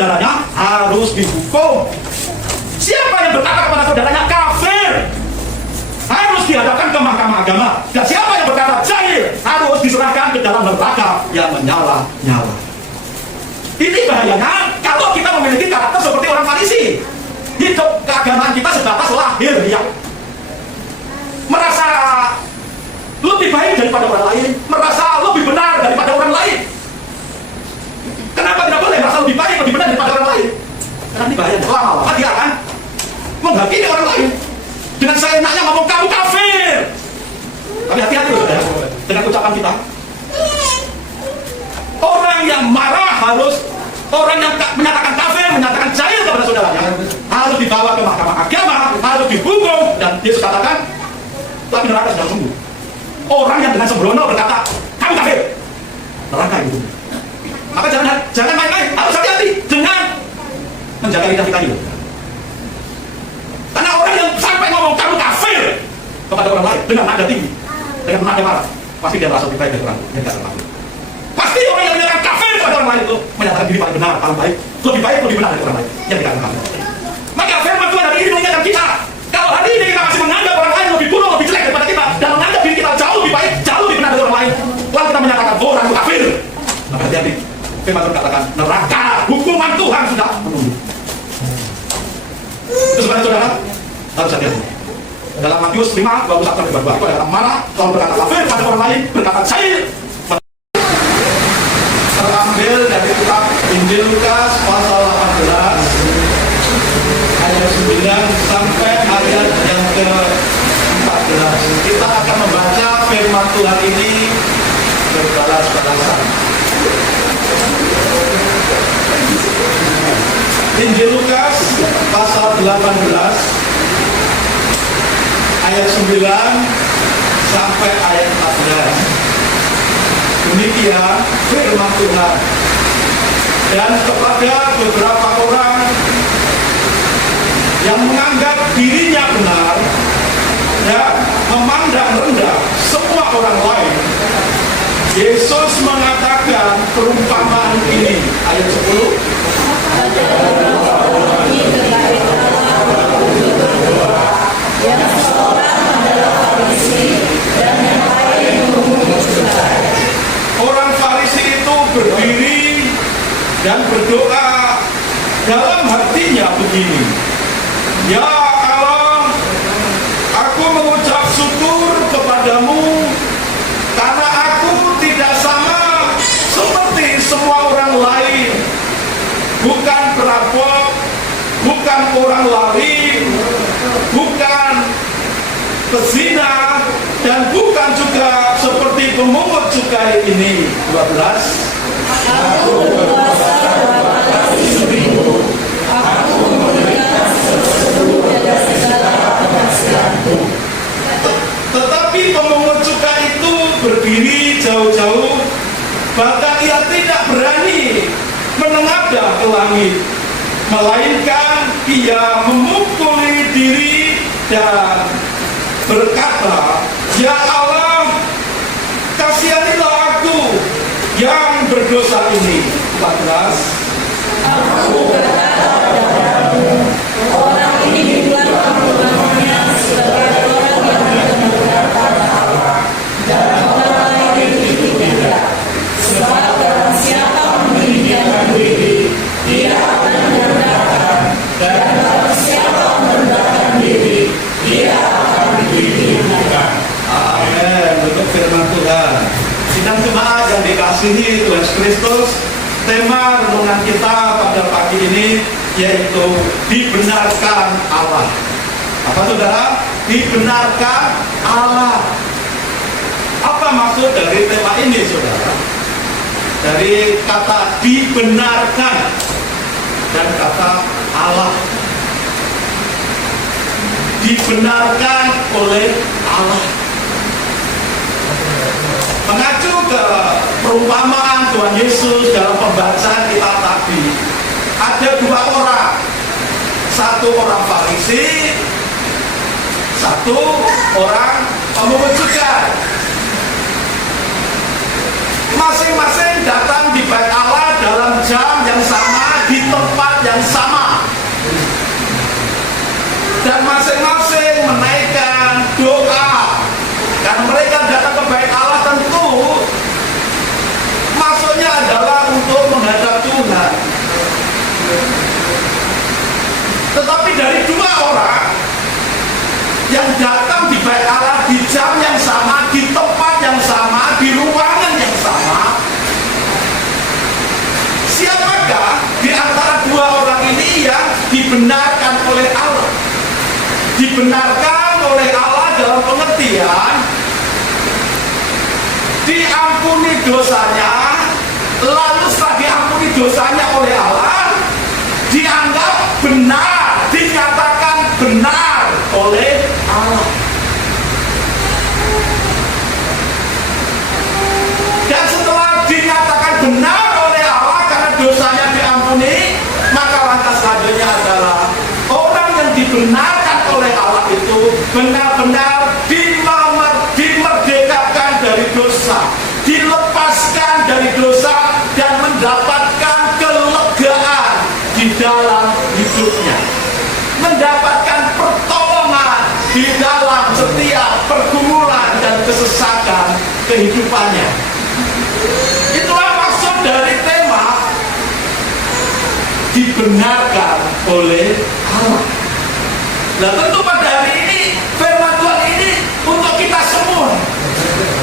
saudaranya harus dihukum. Siapa yang berkata kepada saudaranya kafir harus dihadapkan ke mahkamah agama. Dan siapa yang berkata jahil harus diserahkan ke dalam neraka yang menyala-nyala. Ini bahayanya kalau kita memiliki karakter seperti orang Farisi. Hidup keagamaan kita sebatas lahir ya, merasa lebih baik daripada orang lain, merasa lebih benar daripada orang lain. Kenapa tidak boleh merasa lebih baik, lebih benar daripada orang lain? Karena ini bahaya. Lama-lama dia akan menghakimi orang lain dengan seenaknya ngomong kamu kafir. Tapi hati-hati loh saudara dengan ucapan kita. Orang yang marah harus, orang yang menyatakan kafir, menyatakan jahil kepada saudaranya harus dibawa ke mahkamah agama, harus dihukum. Dan Yesus katakan tapi neraka sedang menunggu orang yang dengan sembrono berkata kamu kafir. Neraka itu. Maka jangan main-main, harus hati-hati dengan menjaga lidah kita ini. Karena orang yang sampai ngomong kamu kafir kepada orang lain dengan nada tinggi, dengan nada marah, pasti dia merasa lebih baik dari orang yang tidak terpaksa. Pasti orang yang menyatakan kafir kepada orang lain itu menyatakan diri paling benar, paling baik, lebih benar dari orang lain yang tidak terpaksa. Maka firman Tuhan hari ini mengingatkan kita, kalau hari ini kita masih menganggap orang lain lebih buruk, lebih jelek daripada kita, dan menganggap diri kita jauh lebih baik, jauh lebih benar dari orang lain, lalu kita menyatakan orang itu kafir, maka hati-hati. Firman Tuhan katakan neraka, hukuman Tuhan sudah menunggu. Itu sebenarnya saudara harus hati-hati. Dalam Matius 5, 21-22 itu ada marah, kalau berkata kafir pada orang lain, berkata jahil. Terambil dari kitab Injil Lukas pasal 18 ayat 9 sampai ayat yang ke-14. Kita akan membaca firman Tuhan ini berbalas-balasan. Injil Lukas pasal 18 ayat 9 sampai ayat 14. Demikian firman Tuhan. Dan kepada beberapa orang yang menganggap dirinya benar dan memandang rendah semua orang lain, Yesus mengatakan perumpamaan ini. Ayat 10. Yang seorang adalah Farisi dan yang lain memungut cukai. Orang Farisi itu berdiri dan berdoa dalam hatinya begini, ya Allah, aku mengucap syukur kepadamu karena aku tidak sama seperti semua orang lain, bukan perampok, bukan orang lari, bukan pezina, dan bukan juga seperti pemungut cukai ini. 12. Aku berpuasa 8 kali seminggu. Aku memberikan sesuatu dari segala penghasilanku. Tetapi pemungut cukai itu berdiri jauh-jauh, bahkan ia tidak berani menengadah ke langit, melainkan ia memukuli diri dan berkata, ya Allah, kasihanilah aku yang berdosa ini. 14. Aku berkata padamu, orang ini dibuat pengampunannya sebagai orang yang menemukan pada Allah, dan orang lain itu tidak. Sebab barang siapa meninggikan diri, dia akan merendahkan, dan barang siapa merendahkan diri, dia akan ditinggikan. Amin. Untuk firman Tuhan. Sidang jemaat yang dikasihi Tuhan Kristus, tema renungan kita pada pagi ini yaitu dibenarkan Allah. Apa saudara? Dibenarkan Allah. Apa maksud dari tema ini saudara? Dari kata dibenarkan dan kata Allah. Dibenarkan oleh Allah. Mengacu ke perumpamaan Tuhan Yesus dalam pembacaan kita tadi, ada dua orang, satu orang Farisi, satu orang pemungut cukai. Masing-masing datang di bait Allah dalam jam yang sama, di tempat tempat yang sama, dan masing-masing menaikkan doa. Karena mereka datang ke bait Allah tentu maksudnya adalah untuk menghadap Tuhan. Tetapi dari dua orang yang datang di bait Allah di jam yang sama, di tempat yang sama, di ruangan yang sama, siapakah di antara dua orang ini yang dibenarkan oleh Allah? Dibenarkan oleh Allah dalam pengertian diampuni dosanya, lalu setelah diampuni dosanya oleh Allah, dianggap benar, dinyatakan benar oleh Allah. Dan setelah dinyatakan benar oleh Allah karena dosanya diampuni, maka langkah selanjutnya adalah orang yang dibenarkan oleh Allah itu benar-benar dimerdekakan dari dosa, dilepaskan dari dosa, dan mendapatkan kelegaan di dalam hidupnya, mendapatkan pertolongan di dalam setiap pergumulan dan kesesakan kehidupannya. Itulah maksud dari tema dibenarkan oleh Allah. Nah, tentu pada hari ini firman Tuhan ini untuk kita semua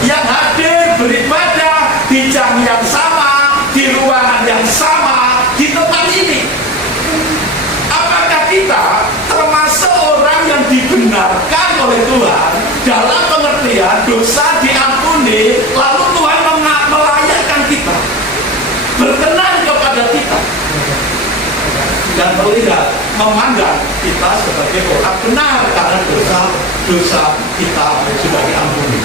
yang hadir beribadah di jam yang sama, di ruangan yang sama, di tempat ini. Apakah kita termasuk orang yang dibenarkan oleh Tuhan dalam pengertian dosa diampuni, lalu Tuhan melayakkan kita, berkenan kepada kita, dan melihat, memandang kita sebagai orang benar karena dosa kita sudah diampuni.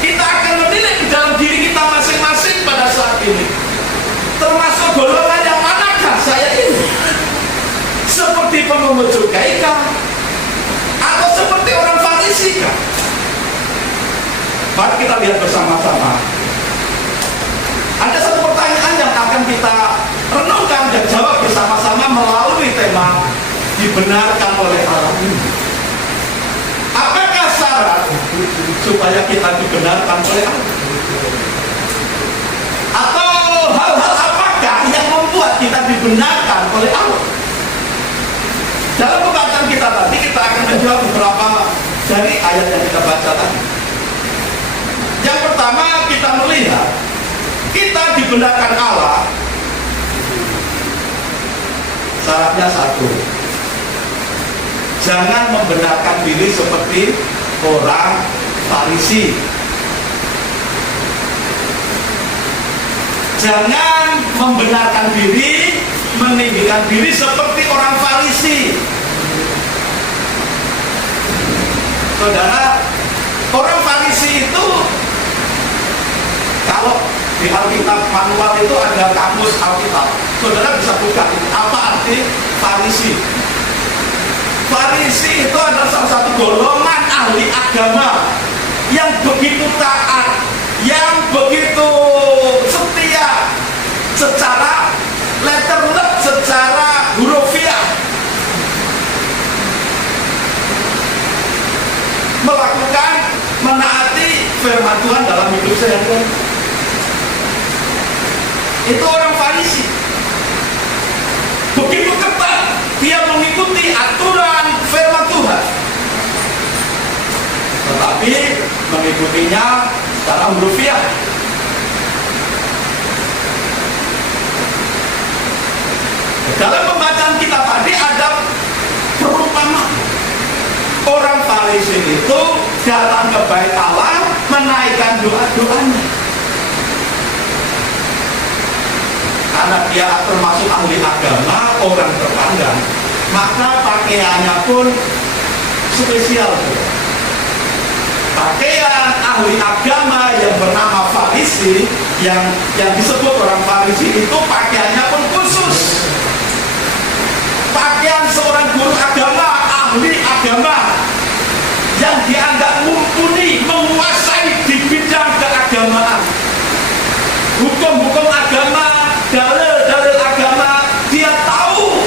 Kita akan menilai di dalam diri kita masing-masing pada saat ini, termasuk golongan yang manakah saya ini? Seperti pemungut cukai kah? Atau seperti orang Farisi kah? Mari kita lihat bersama-sama. Ada satu pertanyaan yang akan kita renungkan dan jawab bersama-sama melalui tema dibenarkan oleh Allah ini. Apakah syarat supaya kita dibenarkan oleh Allah? Atau hal-hal apakah yang membuat kita dibenarkan oleh Allah? Dalam pembacaan kita tadi, kita akan menjawab beberapa dari ayat yang kita baca tadi. Yang pertama, kita melihat kita dibenarkan Allah. Syaratnya satu, jangan membenarkan diri seperti orang Farisi. Jangan membenarkan diri, meninggikan diri seperti orang Farisi. Saudara, orang Farisi itu, kalau di Alkitab manual itu ada kamus Alkitab, saudara bisa buka apa arti Farisi. Farisi itu adalah salah satu golongan ahli agama yang begitu taat, yang begitu setia secara letterlet, secara hurufiah, melakukan, menaati firman Tuhan dalam hidup sehari-hari. Itu orang Farisi. Begitu ketat dia mengikuti aturan firman Tuhan, tetapi mengikutinya secara hurufiah. Dalam pembacaan kita tadi ada perumpamaan. Orang Farisi itu datang ke bait Allah, menaikkan doa-doanya. Karena dia termasuk ahli agama, orang terpandang, maka pakaiannya pun spesial. Pakaian ahli agama yang bernama Farisi, yang disebut orang Farisi itu pakaiannya pun khusus. Pakaian seorang guru agama, ahli agama, yang dianggap mumpuni, menguasai di bidang keagamaan, hukum-hukum agama, dalil-dalil agama, dia tahu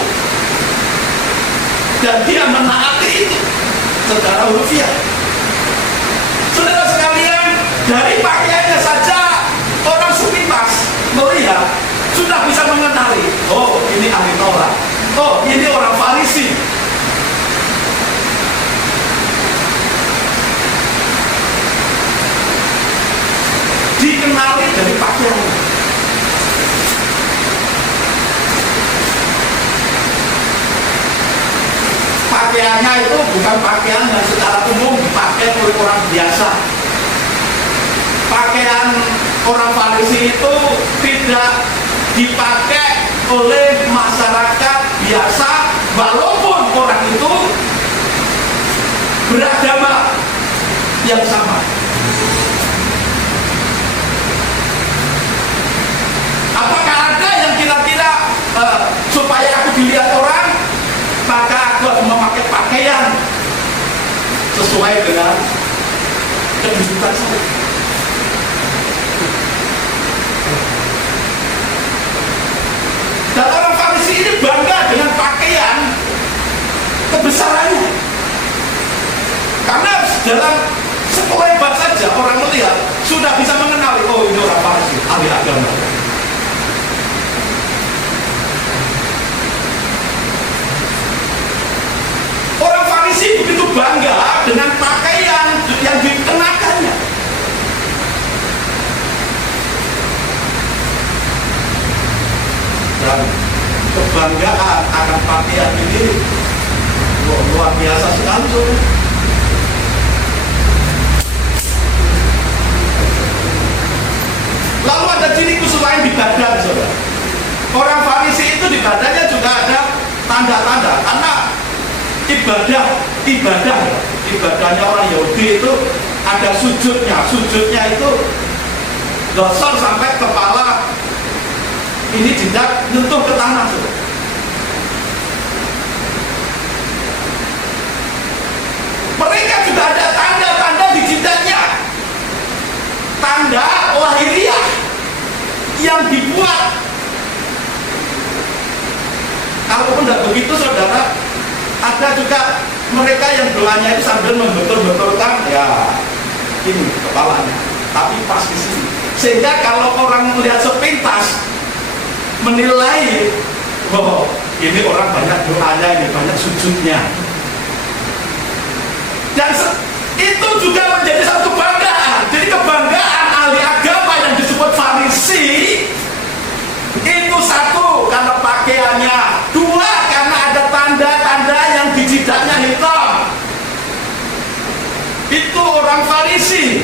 dan dia menaati itu secara hurufiah. Saudara sekalian, dari pakaiannya saja orang sepintas melihat sudah bisa mengenali, oh ini ahli Taurat, oh ini orang Farisi. Dikenali dari pakaiannya. Pakaiannya itu bukan pakaian yang secara umum dipakai oleh orang biasa. Pakaian orang Farisi itu tidak dipakai oleh masyarakat biasa, walaupun orang itu beragama yang sama. Apakah ada yang kira-kira supaya aku dilihat orang, maka aku harus memakai pakaian sesuai dengan kedudukan saya? Dan orang Farisi ini bangga dengan pakaian kebesarannya, karena dalam sekelebat saja orang melihat sudah bisa mengenali, oh ini orang Farisi, ahli agama. Orang Farisi begitu bangga dengan pakaian yang dikenakannya. Dan kebanggaan akan pakaian ini luar biasa sekali, saudara. Lalu ada ciri khusus lain di badan, saudara. Orang Farisi itu di badannya juga ada tanda-tanda, karena ibadahnya orang Yahudi itu ada sujudnya itu dosor sampai kepala ini tidak nyentuh ke tanah, saudara. Mereka juga ada tanda-tanda di jidatnya, tanda lahiriah yang dibuat. Kalaupun tidak begitu, saudara, ada juga mereka yang doanya itu sambil membetul-betulkan, ya ini kepalanya, tapi pas di sini, sehingga kalau orang melihat sepintas menilai, oh ini orang banyak doanya, ini banyak sujudnya. Dan itu juga menjadi satu kebanggaan. Jadi kebanggaan ahli agama yang disebut Farisi itu satu, karena pakaiannya; dua, karena ada tanda-tanda yang di jidatnya hitam. Itu orang Farisi.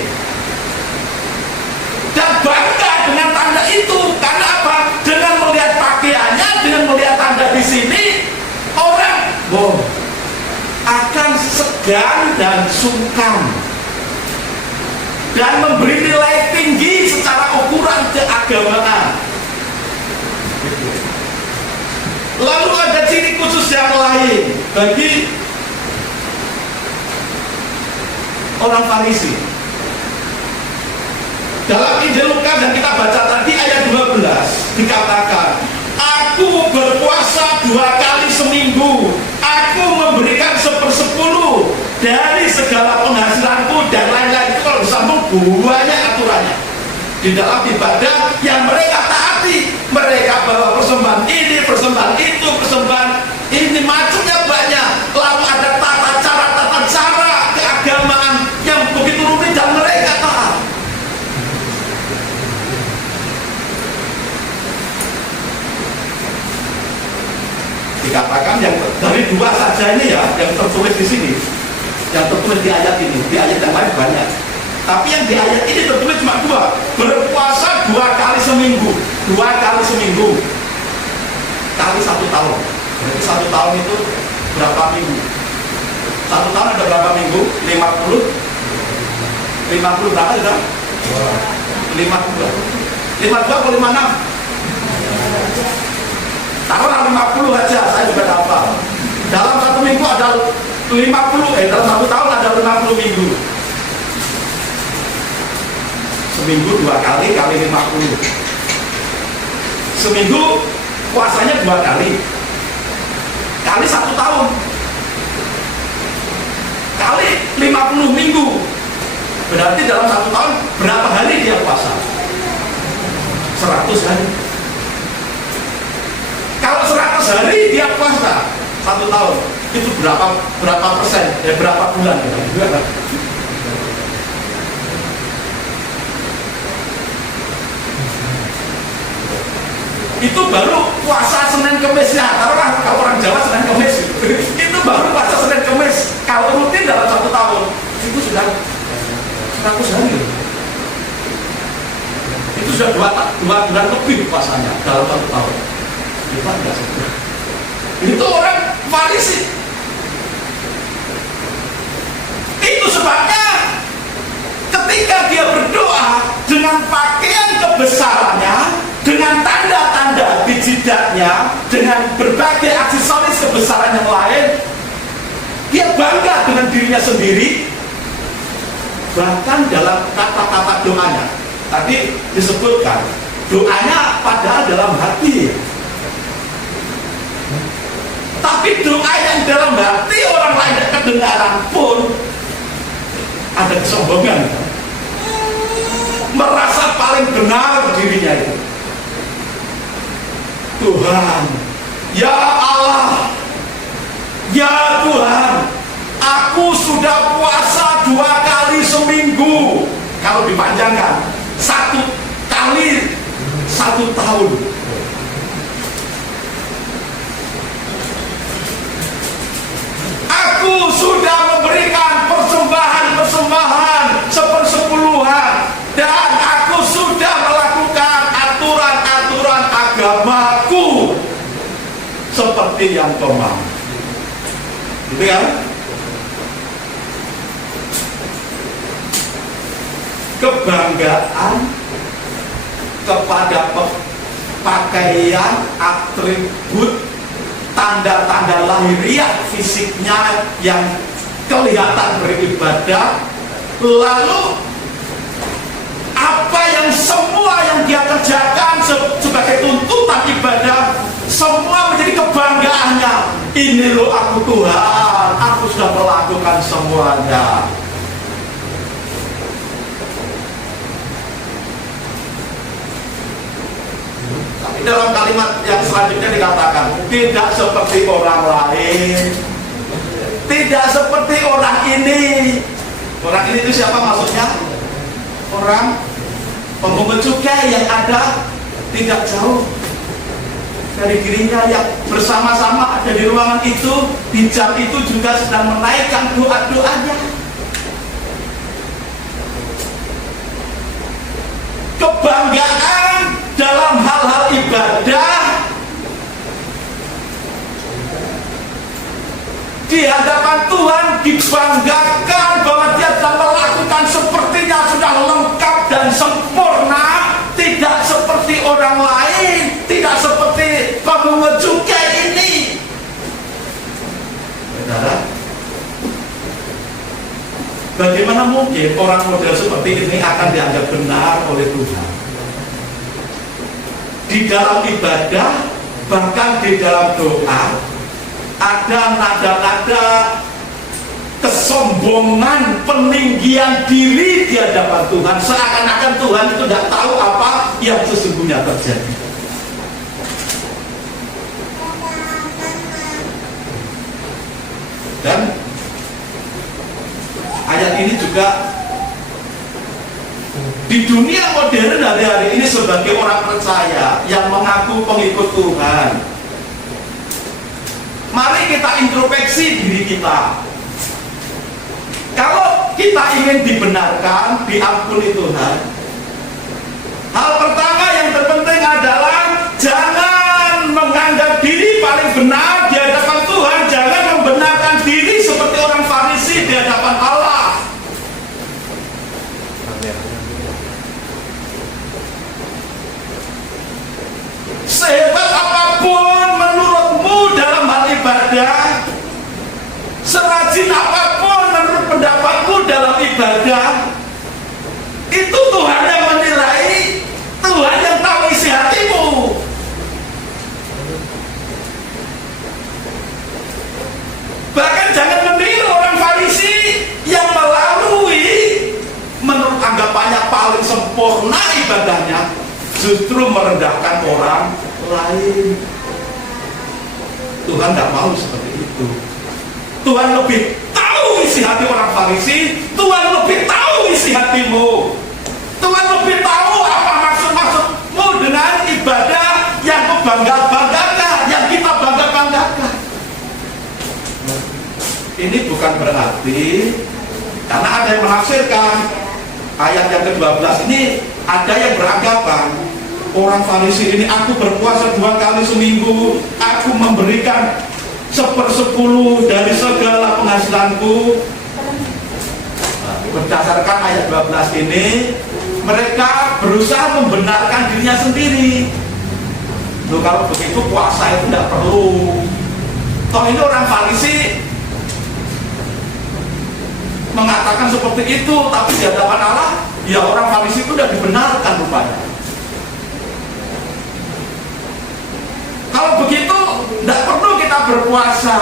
Dan bangga dengan tanda itu, karena apa? Dengan melihat pakaiannya, dengan melihat tanda di sini, orang akan segan dan sungkan dan memberi nilai tinggi secara ukuran keagamaan. Lalu ada ciri khusus yang lain bagi orang Farisi. Dalam Injil Lukas yang kita baca tadi ayat 12 dikatakan, aku berpuasa 2 kali seminggu, aku memberikan 1/10 dari segala penghasilanku, dan lain-lain. Itu kalau disambung banyak aturannya di dalam ibadah yang mereka taati. Mereka bawa persembahan ini, persembahan itu, persembahan ini, macamnya banyak. Lalu ada tata cara keagamaan yang begitu rumit dan mereka taat. Dikatakan yang dari 2 saja ini ya, yang tertulis di sini, yang tertulis di ayat ini, di ayat yang lain banyak. Tapi yang di ayat ini tertulis cuma 2. Berpuasa 2 kali seminggu. 2 kali seminggu kali 1 tahun. Berarti 1 tahun itu berapa minggu? 1 tahun ada berapa minggu? 50 berapa sudah? 52 atau 56? Taruhlah 50 aja, saya juga dapat. Dalam 1 minggu ada 50, dalam 1 tahun ada 50 minggu. Seminggu 2 kali 50. Seminggu puasanya 2 kali 1 tahun. 50 minggu. Berarti dalam 1 tahun berapa hari dia puasa? 100 hari. Kalau 100 hari dia puasa 1 tahun, itu berapa persen? Ya berapa bulan? Itu baru puasa Senin Kemis ya. Kalau orang Jawa Senin Kemis itu baru puasa Senin Kemis. Kalau rutin dalam 1 tahun itu sudah 100 hari. Itu sudah 2 bulan lebih puasanya dalam 1 tahun. Itu orang Farisi. Itu sebabnya ketika dia berdoa dengan pakaian kebesarannya, dengan tanda-tanda di jidatnya, dengan berbagai aksesoris kebesaran yang lain, dia bangga dengan dirinya sendiri. Bahkan dalam kata-kata doanya tadi disebutkan, doanya padahal dalam hati, tapi doa yang dalam hati orang lain tidak kedengaran pun ada kesombongan, merasa paling benar dirinya itu. Tuhan, ya Allah, ya Tuhan, aku sudah puasa 2 kali seminggu. Kalau dipanjangkan 1 kali 1 tahun. Aku sudah memberikan persembahan sepersepuluhan, dan aku sudah melakukan aturan-aturan agamaku seperti yang kau mau. Gitu kan? Kebanggaan kepada pakaian, atribut, tanda-tanda lahiriah fisiknya yang kelihatan beribadah, lalu apa yang semua yang dia kerjakan sebagai tuntutan ibadah, semua menjadi kebanggaannya. Ini loh aku Tuhan, aku sudah melakukan semuanya. Tapi dalam kalimat yang selanjutnya dikatakan, tidak seperti orang lain, tidak seperti orang ini. Orang ini itu siapa maksudnya? Orang pemungut cukai yang ada tidak jauh dari dirinya, yang bersama-sama ada di ruangan itu, di jam itu juga sedang menaikkan doa-doanya. Kebanggaan dalam hal-hal ibadah di hadapan Tuhan, dibanggakan bahwa dia sedang melakukan sepertinya sudah lengkap dan sempurna, tidak seperti orang lain, tidak seperti pemungut cukai ini. Saudara, bagaimana mungkin orang model seperti ini akan dianggap benar oleh Tuhan? Di dalam ibadah, bahkan di dalam doa, ada nada-nada kesombongan, peninggian diri di hadapan Tuhan, seakan-akan Tuhan itu tidak tahu apa yang sesungguhnya terjadi. Dan ayat ini juga di dunia modern hari-hari ini sebagai orang percaya yang mengaku pengikut Tuhan, mari kita introspeksi diri kita. Kalau kita ingin dibenarkan, diampuni Tuhan, hal pertama yang terpenting adalah jangan menganggap diri paling benar di hadapan Tuhan. Jangan membenarkan diri seperti orang Farisi di hadapan Allah. Sehebat apapun menurutmu dalam hal ibadah, serajin apapun menurut pendapatmu dalam ibadah, itu Tuhan yang menilai, Tuhan yang tahu isi hatimu. sempurna ibadahnya, justru merendahkan orang lain. Tuhan tidak mau seperti itu. Tuhan lebih tahu isi hati orang Farisi. Tuhan lebih tahu isi hatimu. Tuhan lebih tahu apa maksud-maksudmu dengan ibadah yang membangga-banggakan, yang kita bangga-banggakan. Ini bukan berarti, karena ada yang menafsirkan ayat yang ke-12 ini, ada yang beranggapan orang Farisi ini, aku berpuasa 2 kali seminggu, aku memberikan 1/10 dari segala penghasilanku. Berdasarkan ayat 12 ini, mereka berusaha membenarkan dirinya sendiri. Loh, kalau begitu puasa itu tidak perlu. Toh ini orang Farisi mengatakan seperti itu, tapi di hadapan Allah, ya orang Farisi itu sudah dibenarkan rupanya. Kalau begitu, tidak perlu kita berpuasa.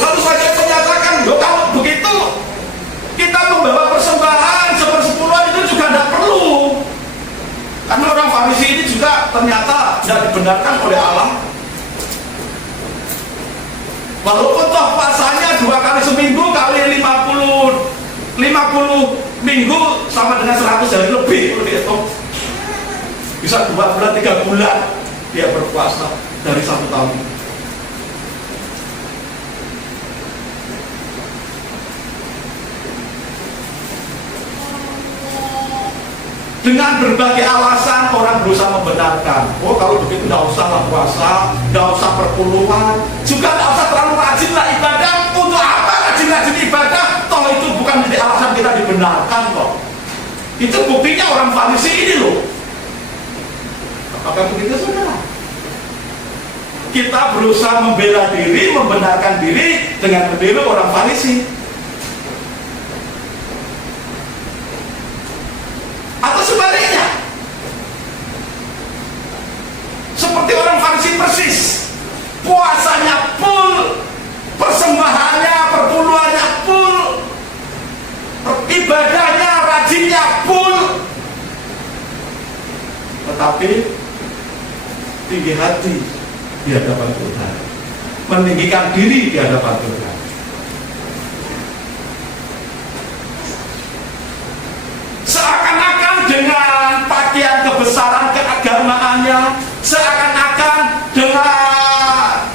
Lalu saya menyatakan, loh kalau begitu, kita membawa persembahan 1/10 itu juga tidak perlu. Karena orang Farisi ini juga ternyata tidak dibenarkan oleh Allah. Walaupun toh puasanya 2 kali seminggu kali 50 minggu sama dengan 100 hari lebih, kalau dihitung bisa 2 bulan 3 bulan dia berpuasa dari 1 tahun. Dengan berbagai alasan orang berusaha membenarkan. Oh kalau begitu tidak usahlah puasa, tidak usah perpuluhan, juga tidak usah terlalu rajinlah ibadah. Untuk apa rajin-rajin ibadah? Toh itu bukan menjadi alasan kita dibenarkan kok. Itu buktinya orang Farisi ini loh. Apakah begitu saudara? Kita berusaha membela diri, membenarkan diri dengan meniru orang Farisi. Atau sebaliknya, seperti orang Farisi persis, puasanya full, persembahannya, perpuluhannya full, ibadahnya, rajinnya full, tetapi tinggi hati di hadapan Tuhan, meninggikan diri di hadapan Tuhan. Seakan-akan dengan pakaian kebesaran keagamaannya, seakan-akan dengan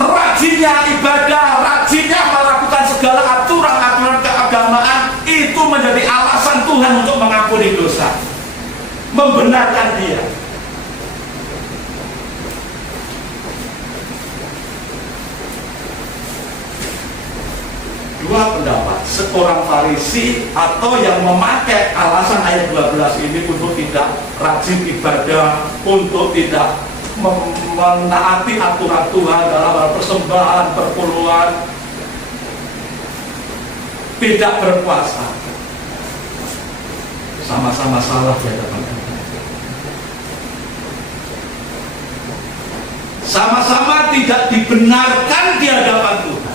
rajinnya ibadah, rajinnya melakukan segala aturan-aturan keagamaan, itu menjadi alasan Tuhan untuk mengampuni dosa, membenarkan dia. Dua pendapat, seorang Farisi atau yang memakai alasan ayat 12 ini untuk tidak rajin ibadah, untuk tidak menaati aturan Tuhan dalam hal persembahan, perpuluhan, tidak berpuasa, sama-sama salah di hadapan Tuhan. Sama-sama tidak dibenarkan di hadapan Tuhan.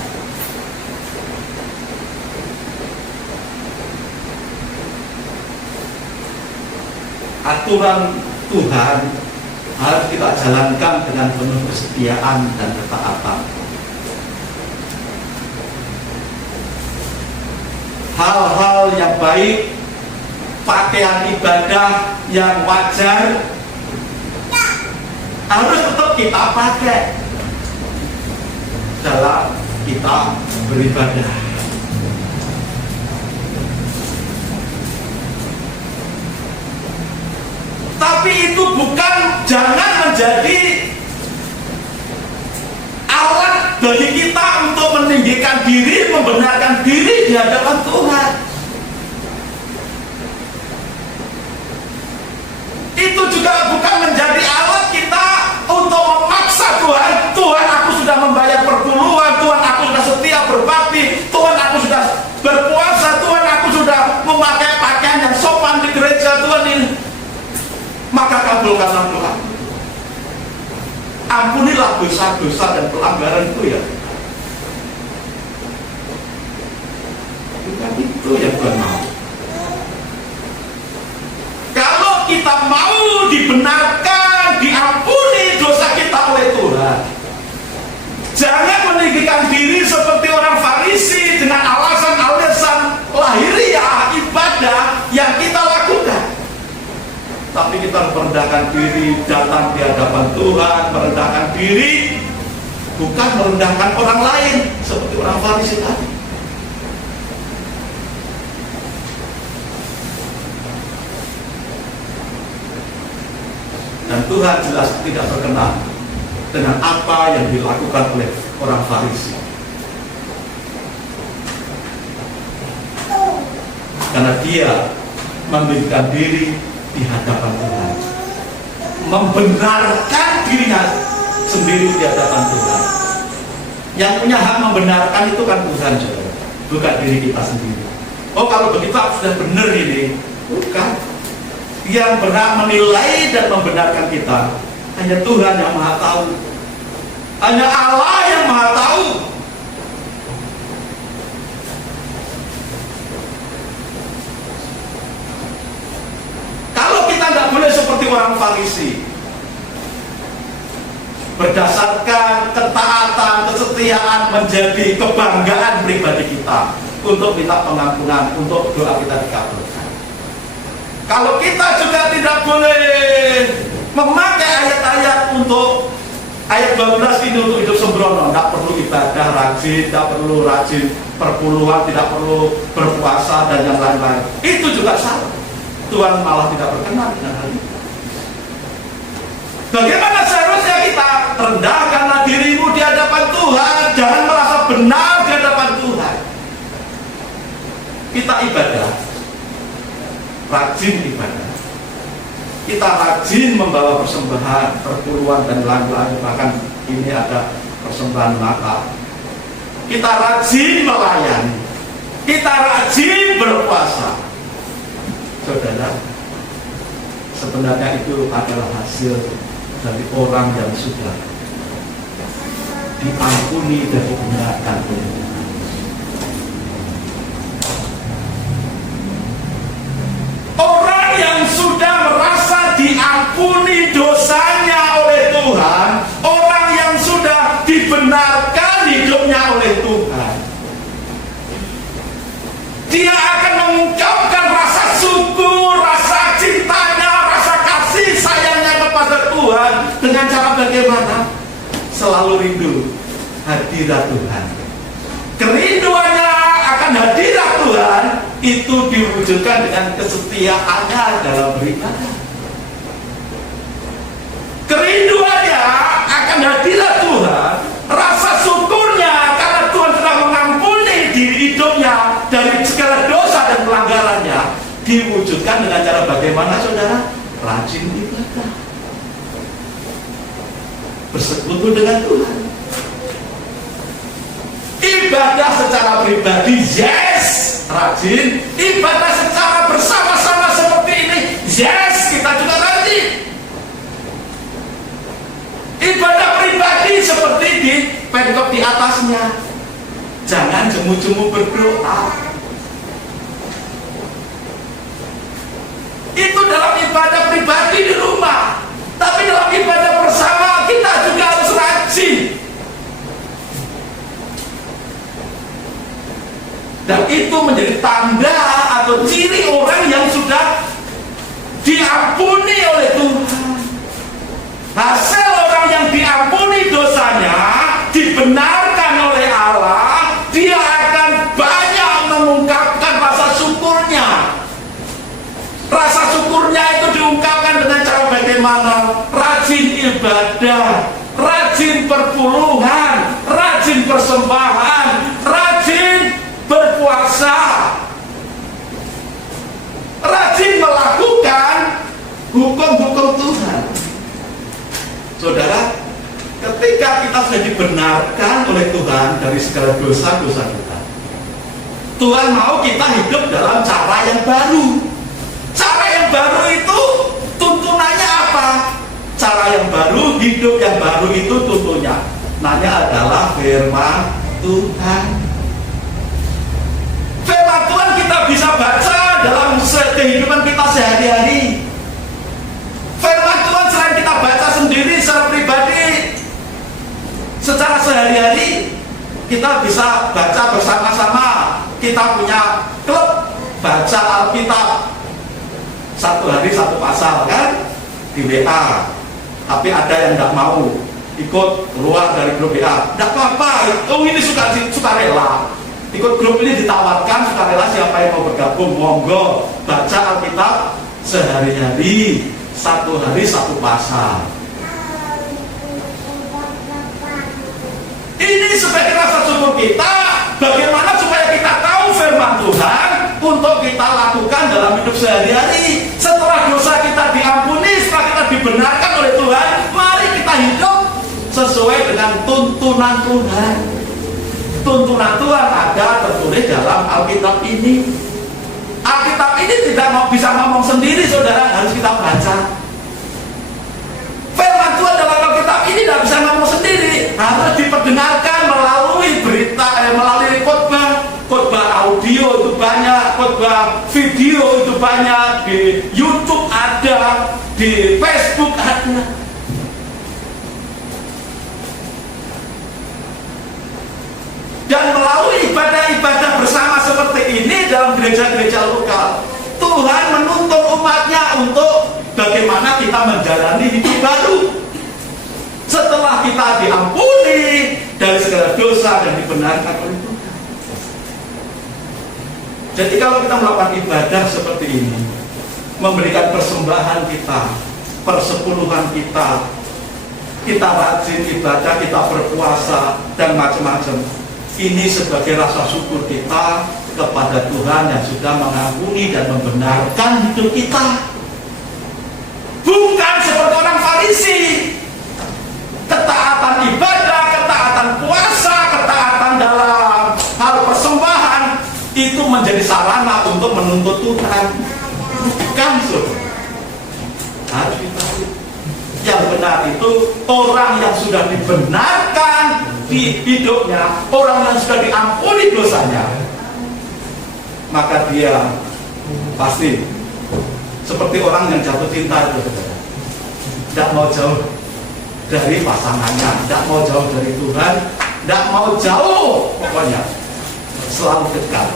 Aturan Tuhan harus kita jalankan dengan penuh kesetiaan dan ketaatan. Hal-hal yang baik, pakaian ibadah yang wajar harus tetap kita pakai dalam kita beribadah. Tapi itu bukan, jangan menjadi alat bagi kita untuk meninggikan diri, membenarkan diri di hadapan Tuhan. Itu juga bukan menjadi alat kita untuk memaksa Tuhan. Tuhan, aku sudah membayar perpuluhan, Tuhan, aku sudah setia berbakti, Tuhan, aku sudah berpuasa, Tuhan, aku sudah memakai pakaian yang sopan di gereja, Tuhan ini. Maka kabulkanlah Tuhan. Ampunilah dosa-dosa dan pelanggaran itu ya. Itu yang Tuhan mau. Kalau kita mau dibenarkan, diampuni dosa kita oleh Tuhan, jangan meninggikan diri seperti orang Farisi dengan alasan-alasan lahiriah ibadah yang kita lakukan. Tapi kita merendahkan diri, datang di hadapan Tuhan, merendahkan diri, bukan merendahkan orang lain seperti orang Farisi tadi. Dan Tuhan jelas tidak berkenan dengan apa yang dilakukan oleh orang Farisi. Karena dia meninggikan diri di hadapan Tuhan, membenarkan dirinya sendiri di hadapan Tuhan. Yang punya hak membenarkan itu kan Tuhan, saudara, bukan diri kita sendiri. Oh, kalau begitu sudah benar ini, bukan. Yang berhak menilai dan membenarkan kita hanya Tuhan yang Maha Tahu, hanya Allah yang Maha Tahu. Kalau kita tidak boleh seperti orang Farisi, berdasarkan ketaatan, kesetiaan menjadi kebanggaan pribadi kita untuk minta pengampunan, untuk doa kita dikabulkan. Kalau kita juga tidak boleh memakai ayat-ayat untuk ayat 12 ini untuk hidup sembrono, tidak perlu ibadah rajin, tidak perlu rajin perpuluhan, tidak perlu berpuasa dan yang lain-lain. Itu juga salah. Tuhan malah tidak berkenan dengan hal itu. Bagaimana seharusnya kita rendahkanlah dirimu di hadapan Tuhan, jangan merasa benar di hadapan Tuhan. Kita ibadah, rajin ibadah, kita rajin membawa persembahan, perpuluhan dan lain-lain. Bahkan ini ada persembahan Natal. Kita rajin melayani, kita rajin berpuasa. Saudara, sebenarnya itu adalah hasil dari orang yang sudah diampuni dan dibenarkan oleh Tuhan. Orang yang sudah merasa diampuni dosanya oleh Tuhan, orang yang sudah dibenarkan hidupnya oleh Tuhan, dia akan mengungkapkan rasa syukur, rasa cintanya, rasa kasih sayangnya kepada Tuhan dengan cara bagaimana? Selalu rindu hadirat Tuhan. Kerinduannya akan hadirat Tuhan itu diwujudkan dengan kesetiaannya dalam beribadah. Kerinduannya akan hadirat Tuhan, rasa syukurnya karena Tuhan telah mengampuni diri hidupnya dari segala dosa dan pelanggarannya, diwujudkan dengan cara bagaimana, saudara? Rajin ibadah, bersekutu dengan Tuhan. Ibadah secara pribadi, yes, rajin. Ibadah secara bersama-sama seperti ini, yes, kita juga rajin. Ibadah pribadi seperti di perikop di atasnya, jangan jemu-jemu berdoa. Itu dalam ibadah pribadi di rumah. Tapi dalam ibadah bersama kita juga harus rajin. Dan itu menjadi tanda atau ciri orang yang sudah diampuni oleh Tuhan. Hasil orang yang diampuni dosanya, dibenarkan oleh Allah, dia akan banyak mengungkapkan rasa syukurnya. Rasa syukurnya itu diungkapkan dengan cara bagaimana? Rajin ibadah, rajin perpuluhan, rajin persembahan, rajin berpuasa, rajin melakukan hukum-hukum Tuhan. Saudara, ketika kita sudah dibenarkan oleh Tuhan dari segala dosa-dosa kita, Tuhan mau kita hidup dalam cara yang baru. Cara yang baru itu tuntunannya apa? Cara yang baru, hidup yang baru itu tuntunannya adalah firman Tuhan. Firman Tuhan kita bisa baca dalam kehidupan kita sehari-hari. Firman Tuhan selain kita baca sendiri secara pribadi, secara sehari-hari kita bisa baca bersama-sama. Kita punya klub baca Alkitab, satu hari satu pasal kan di WA. Tapi ada yang tidak mau ikut keluar dari grup WA. Tidak apa-apa, ini suka rela. Ikut grup ini ditawarkan sukarela, siapa yang mau bergabung monggo. Baca Alkitab sehari-hari, satu hari satu pasal. Ini sebagai rasa syukur kita. Bagaimana supaya kita tahu firman Tuhan untuk kita lakukan dalam hidup sehari-hari. Setelah dosa kita diampuni, setelah kita dibenarkan oleh Tuhan, mari kita hidup sesuai dengan tuntunan Tuhan. Tuntunan Tuhan ada tertulis dalam Alkitab ini. Alkitab ini tidak bisa ngomong sendiri, saudara, harus kita baca. Firman Tuhan dalam Alkitab ini tidak bisa ngomong sendiri, harus diperdengarkan melalui berita, melalui khotbah audio itu banyak, khotbah video itu banyak, di YouTube ada, di Facebook ada. Dan melalui ibadah-ibadah bersama seperti ini dalam gereja-gereja lokal, Tuhan menuntut umatnya untuk bagaimana kita menjalani hidup baru setelah kita diampuni dari segala dosa dan dibenarkan oleh Tuhan. Jadi kalau kita melakukan ibadah seperti ini, memberikan persembahan kita, persepuluhan kita, kita rajin ibadah, kita berpuasa dan macam-macam, ini sebagai rasa syukur kita kepada Tuhan yang sudah mengampuni dan membenarkan hidup kita. Bukan seperti orang Farisi, ketaatan ibadah, ketaatan puasa, ketaatan dalam hal persembahan itu menjadi sarana untuk menuntut Tuhan. Bukan, saudara. Harus ditahu. Yang benar itu orang yang sudah dibenarkan di hidupnya, orang yang sudah diampuni dosanya, maka dia pasti seperti orang yang jatuh cinta itu, tidak mau jauh dari pasangannya, tidak mau jauh dari Tuhan, tidak mau jauh, pokoknya selalu dekat.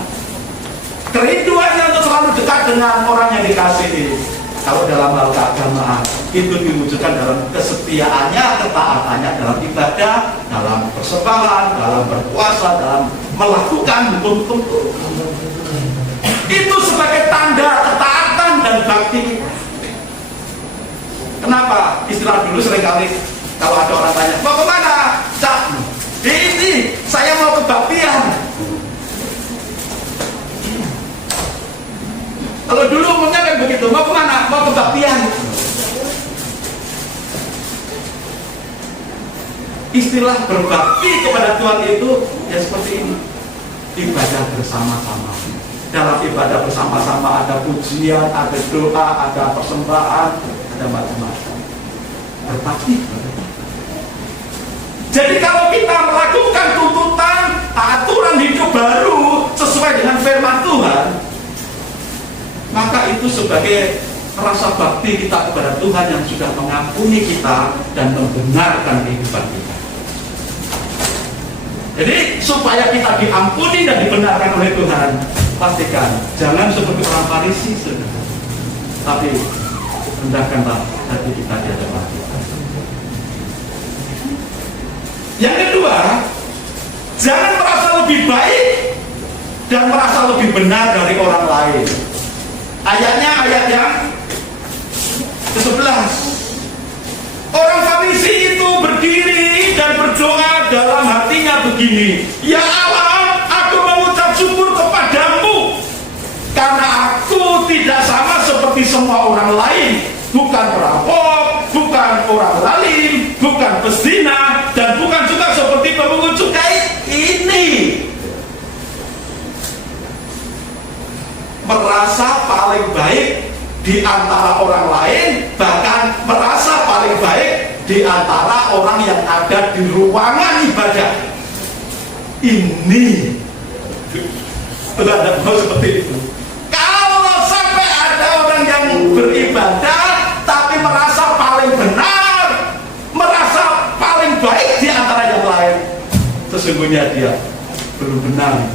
Kerinduannya untuk selalu dekat dengan orang yang dikasihi. Kalau dalam hal keagamaan itu diwujudkan dalam kesetiaannya, ketaatannya dalam ibadah, dalam persembahan, dalam berpuasa, dalam melakukan hukum-hukum. Itu sebagai tanda ketaatan dan bakti. Kenapa? Istilah dulu seringkali kalau ada orang tanya, mau kemana? Cak, ini saya mau kebaktian. Kalau dulu umumnya kan begitu, mau kemana? Mau kebaktian. Istilah berbakti kepada Tuhan itu ya seperti ini, ibadah bersama-sama. Dalam ibadah bersama-sama ada pujian, ada doa, ada persembahan, ada macam-macam. Berbakti. Jadi kalau kita melakukan tuntutan aturan hidup baru sesuai dengan firman Tuhan, maka itu sebagai rasa bakti kita kepada Tuhan yang sudah mengampuni kita dan membenarkan kehidupan kita. Jadi supaya kita diampuni dan dibenarkan oleh Tuhan, pastikan jangan seperti orang Farisi, tapi rendahkanlah hati kita di hadapan Tuhan. Yang kedua, jangan merasa lebih baik dan merasa lebih benar dari orang lain. Ayatnya ayat yang ke-11. Orang Farisi itu berdiri dan berdoa dalam hatinya begini, ya Allah, aku mengucap syukur kepadamu karena aku tidak sama seperti semua orang lain, bukan perampok, bukan orang zalim, bukan pezina, dan bukan juga seperti pemungut cukai ini. Merasa paling baik di antara orang lain, bahkan merasa paling baik di antara orang yang ada di ruangan ibadah. Ini tidak mau seperti itu. beribadah, tapi merasa paling benar, merasa paling baik di antara yang lain. Sesungguhnya dia belum benar.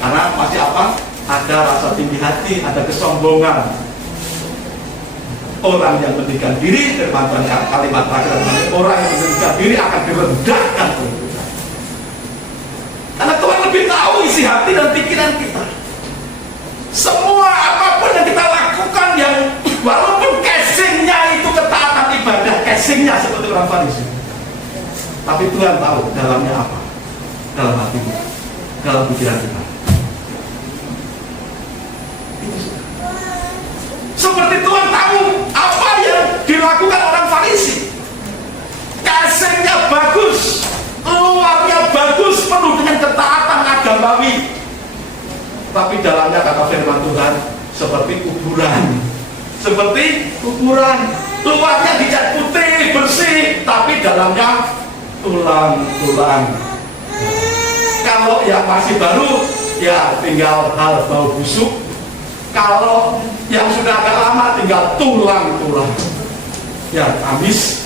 Karena masih apa? Ada rasa tinggi hati, ada kesombongan. Orang yang meninggikan diri, kalimat terakhir, orang yang meninggikan diri akan direndahkan oleh Tuhan. Karena Tuhan lebih tahu isi hati dan pikiran kita. Semua apapun yang kita lakukan, yang walaupun casingnya itu ketaatan ibadah, casingnya seperti orang Farisi, tapi Tuhan tahu dalamnya apa, dalam hati kita, dalam pikiran kita. Seperti Tuhan tahu apa yang dilakukan orang Farisi. Casingnya bagus, luarnya bagus, penuh dengan ketaatan agamawi, tapi dalamnya, kata firman Tuhan, seperti kuburan. Seperti kuburan. Luarnya dicat putih, bersih, tapi dalamnya tulang-tulang. Kalau yang masih baru, ya tinggal hal bau busuk. Kalau yang sudah agak lama, tinggal tulang-tulang yang amis.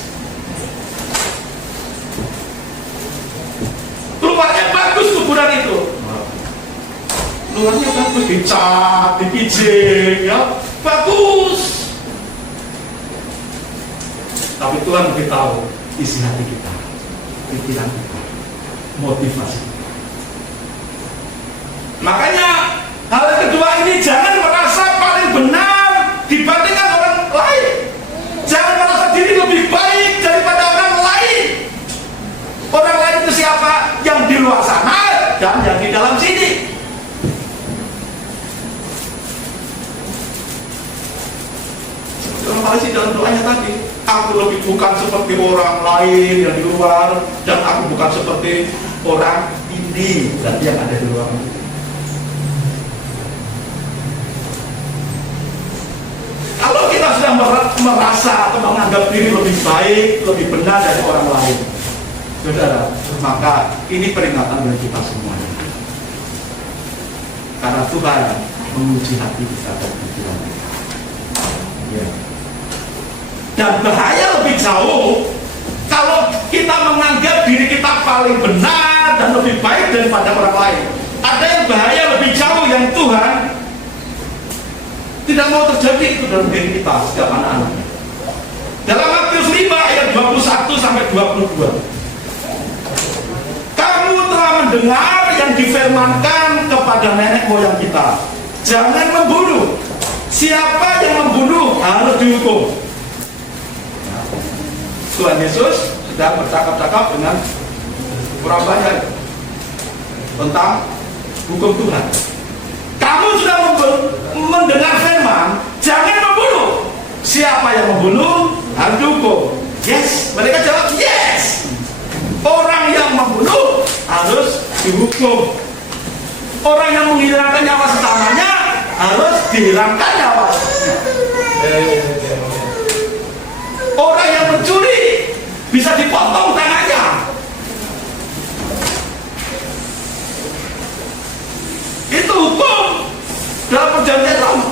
Luarnya bagus kuburan itu, luarnya bagus, dicat, dipijing, ya bagus. Tapi Tuhan lebih tahu isi hati kita, pikiran kita, motivasi. Makanya hal kedua ini, jangan merasa paling benar dibandingkan orang lain. Jangan merasa diri lebih baik daripada orang lain. Orang lain itu siapa? Yang di luar sana dan yang di dalam sini. Orang Farisi dalam doanya tadi, aku lebih bukan seperti orang lain yang di luar, dan aku bukan seperti orang ini dan yang ada di luar. Kalau kita sudah merasa atau menganggap diri lebih baik, lebih benar dari orang lain, saudara, maka ini peringatan bagi kita semuanya. Karena Tuhan menguji hati kita dan pikiran kita. Ya. Dan bahaya lebih jauh kalau kita menganggap diri kita paling benar dan lebih baik daripada orang lain. Ada yang bahaya lebih jauh yang Tuhan tidak mau terjadi itu dalam diri kita, setiap anak-anaknya. Dalam Matius 5 ayat 21 sampai 22. Kamu telah mendengar yang difirmankan kepada nenek moyang kita, jangan membunuh. Siapa yang membunuh harus dihukum. Tuhan Yesus sedang bercakap-cakap dengan orang banyak tentang hukum Tuhan. Kamu sudah mendengar firman, jangan membunuh. Siapa yang membunuh harus dihukum. Yes, mereka jawab yes. Orang yang membunuh harus dihukum. Orang yang menghilangkan nyawa sesamanya harus dihilangkan nyawa. Orang yang mencuri bisa dipotong tangannya. Itu hukum dalam perjanjian lama.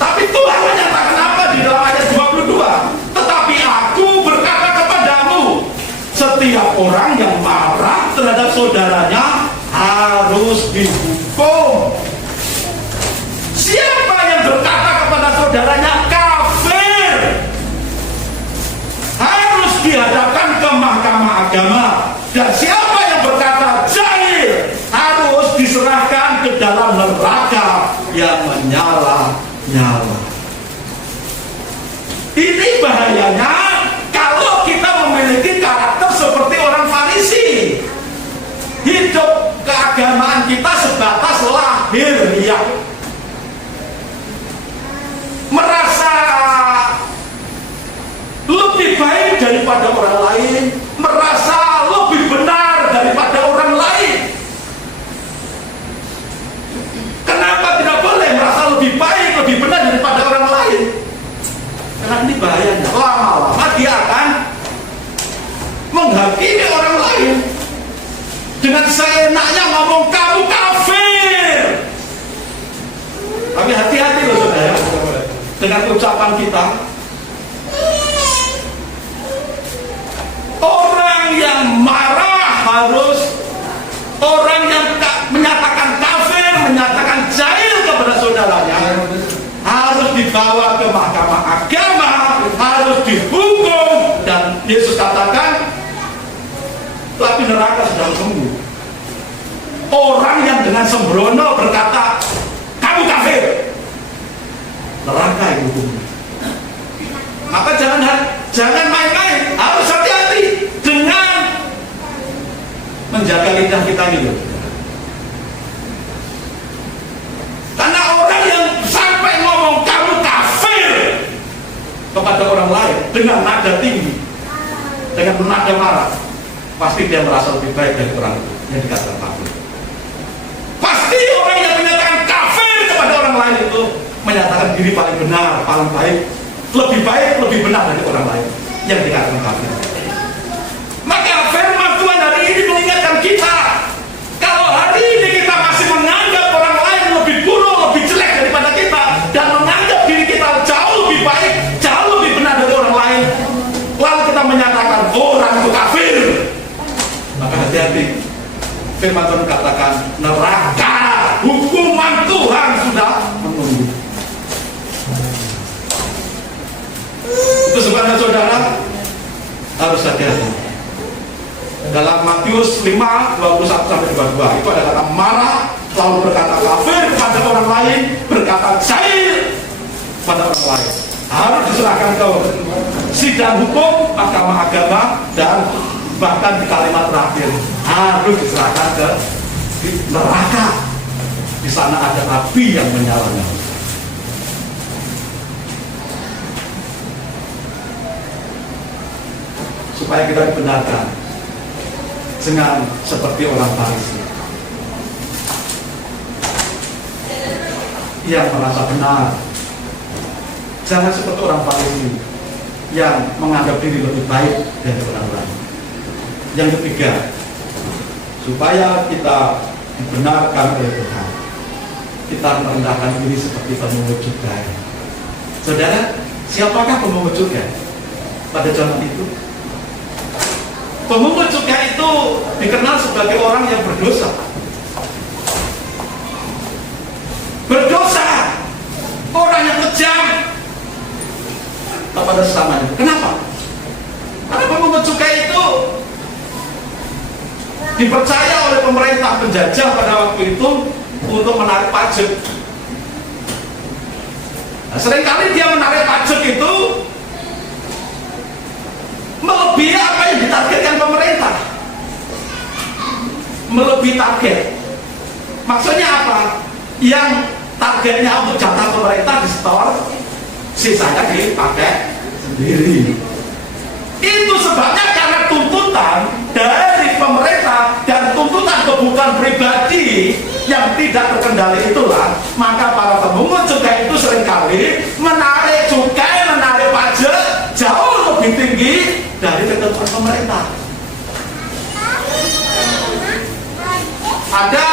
Tapi Tuhan menyatakan apa di dalam ayat 22? Tetapi aku berkata kepadamu, setiap orang yang marah terhadap saudaranya harus dihukum. Siapa yang berkata kepada saudaranya kafir harus dihadapkan ke mahkamah agama. Dan siapa yang berkata jahil harus diserahkan ke dalam neraka yang menyala-nyala. Ini bahayanya kalau kita memiliki karakter seperti orang Farisi. Hidup keagamaan kita sebatas lahiriah, merasa lebih baik daripada orang lain, merasa lebih benar daripada orang lain. Kenapa tidak boleh merasa lebih baik, lebih benar daripada orang lain? Karena ini bahayanya. Lama-lama dia akan menghakimi orang lain dengan seenaknya ngomong kamu kafir. Tapi hati-hati loh saudara. dengan ucapan kita. Orang yang marah harus, orang yang menyatakan kafir, menyatakan jahil kepada saudaranya, harus dibawa ke mahkamah agama, harus dihukum, dan Yesus katakan api neraka sedang tunggu. Orang yang dengan sembrono berkata kamu kafir, neraka yang hukumnya. Maka jangan main-main, harus hati-hati dengan menjaga lidah kita ini. Karena orang yang sampai ngomong kamu kafir kepada orang lain dengan nada tinggi, dengan nada marah, pasti dia merasa lebih baik dari orang yang dikatakan kafir. Pasti orang yang menyatakan kafir kepada orang lain itu menyatakan diri paling benar, paling baik, lebih baik, lebih benar dari orang lain yang dikatakan kafir. Maka firman Tuhan hari ini mengingatkan kita, kalau hari ini kita masih menganggap orang lain lebih buruk, lebih jelek daripada kita, dan menganggap diri kita jauh lebih baik, jauh lebih benar dari orang lain, lalu kita menyatakan orang itu kafir, maka hati-hati. Firman Tuhan katakan neraka, hukuman Tuhan sudah menunggu. Itu sebabnya saudara harus hati-hati. Dalam Matius 5, 21-22 itu ada kata marah, lalu berkata kafir kepada orang lain, berkata jahil kepada orang lain. Harus diserahkan ke sidang hukum, mahkamah agama, dan bahkan di kalimat terakhir harus diserahkan ke neraka. Di sana ada api yang menyala-nyala. Supaya kita dibenarkan, jangan seperti orang Farisi yang merasa benar. Jangan seperti orang Farisi yang menganggap diri lebih baik dari orang lain. Yang ketiga, supaya kita dibenarkan oleh Tuhan, kita merendahkan diri seperti pemungut cukai. Saudara, siapakah pemungut cukai pada zaman itu? Pemungut cukai itu dikenal sebagai orang yang berdosa. Berdosa, orang yang kejam kepada sesamanya. Kenapa? Karena pemungut cukai itu dipercaya oleh pemerintah penjajah pada waktu itu untuk menarik pajak. Nah, seringkali dia menarik pajak itu melebihi apa yang ditargetkan pemerintah, melebihi target. Maksudnya apa? Yang targetnya untuk jatah pemerintah di store, sisanya dipakai sendiri. Itu sebabnya karena tuntutan dari pemerintah dan tuntutan kebutuhan pribadi yang tidak terkendali itulah, maka para pemungut cukai itu seringkali menarik cukai, menarik pajak jauh lebih tinggi dari ketentuan pemerintah. Ada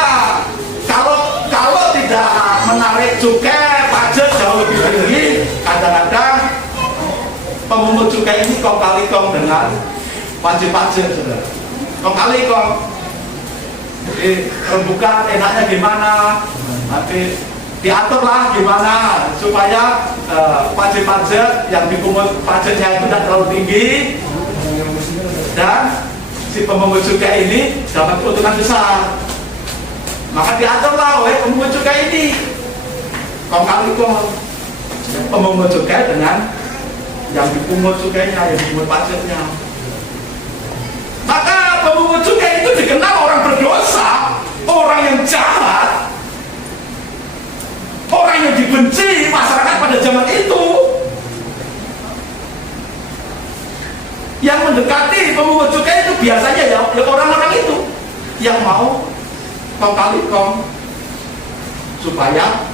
kalau tidak menarik cukai, pajak jauh lebih tinggi, kadang-kadang pemungut cukai ini kong kali kong dengan wajib pajak, saudara. Kong kali kong. Jadi rembukan enaknya gimana, nanti diaturlah gimana supaya wajib pajak yang dipungut pajaknya itu tidak terlalu tinggi dan si pemungut cukai ini dapat keuntungan besar. Maka diaturlah oleh pemungut cukai ini kong kali kong pemungut cukai dengan yang dipungut cukainya, yang dipungut pajaknya. Maka pemungut cukai itu dikenal orang berdosa, orang yang jahat, orang yang dibenci masyarakat pada zaman itu. Yang mendekati pemungut cukai itu biasanya ya orang-orang itu yang mau kong kali kong supaya